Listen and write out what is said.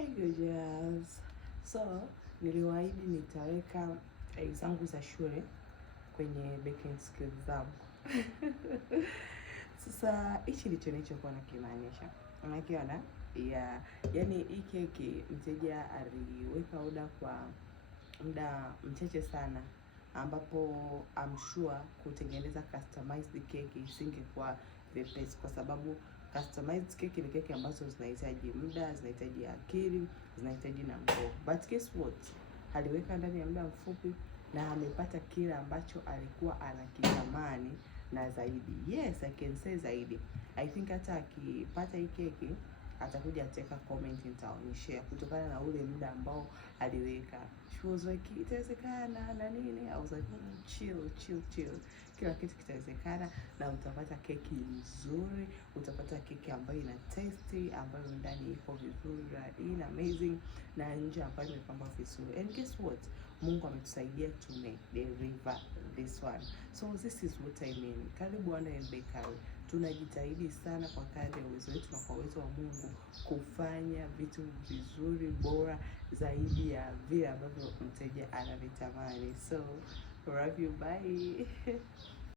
Hi gorgeous. So niliwaahidi nitaweka zangu za shule kwenye baking skills zangu. Sasa hichi ndicho nilichokuwa nakimaanisha. Unakiona? Yeah. Yaani hii keki mteja aliweka order kwa muda mchache sana, ambapo I'm sure kutengeneza customized cake isingekuwa vyepesi, kwa sababu customized cake ni keki ambazo zinahitaji muda, zinahitaji akili, zinahitaji na nguvu. But guess what? Aliweka ndani ya muda mfupi na amepata kile ambacho alikuwa anakitamani na zaidi. Yes, I can say zaidi. I think hata akipata hii keki atakuja ateka comment, nitaonyeshea kutokana na ule muda ambao aliweka. She was like, itawezekana na nini? I was like, chill. Kila kitu kitawezekana na utapata keki nzuri, utapata keki ambayo ina tasty, ambayo ndani iko vizuri, ina amazing, na nje ambayo imepambwa vizuri. And guess what? Mungu ametusaidia deliver this one. So this is what I mean. Karibu Wonder and Bakery. Tunajitahidi sana kwa kadri ya uwezo wetu na kwa uwezo wa Mungu kufanya vitu vizuri, bora zaidi ya vile ambavyo mteja anavitamani. So love you, bye.